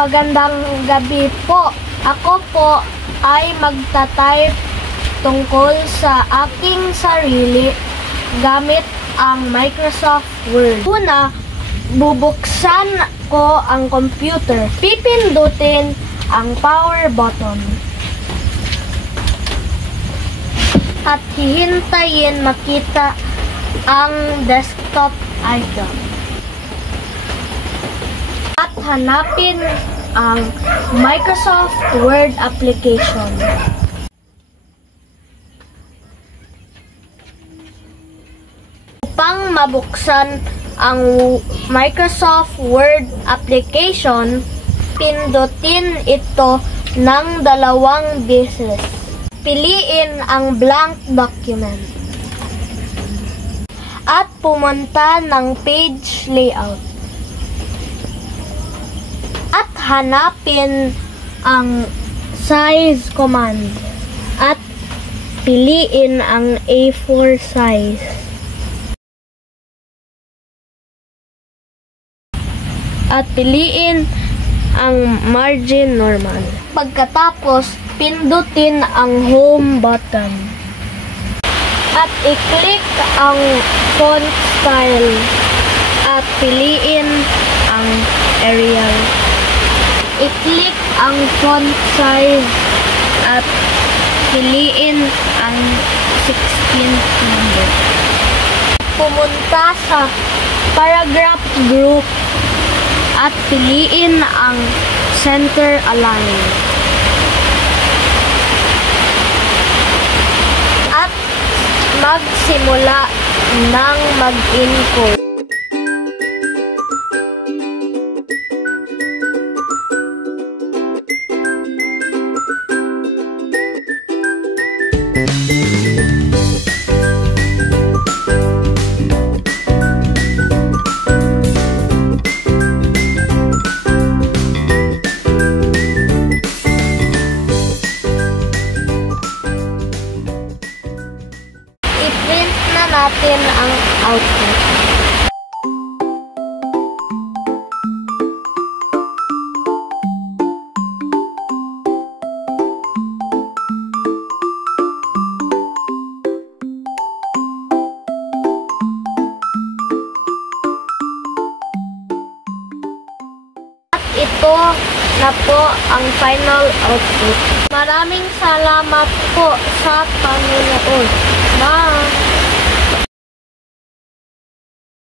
Magandang gabi po. Ako po ay magta-type tungkol sa aking sarili gamit ang Microsoft Word. Una, bubuksan ko ang computer. Pipindutin ang power button. At hihintayin makita ang desktop icon. At hanapin ang Microsoft Word application. Upang mabuksan ang Microsoft Word application, pindutin ito ng 2 beses. Piliin ang blank document. At pumunta ng page layout. At hanapin ang size command. At piliin ang A4 size. At piliin ang margin normal. Pagkatapos, pindutin ang home button. At i-click ang font style. At piliin ang Arial. I-click ang font size. At piliin ang 16th number. Pumunta sa paragraph group. At piliin ang center align. At magsimula ng mag-encode. I-print na natin ang output. At ito na po ang final output. Maraming salamat po sa Panginoon. Bye!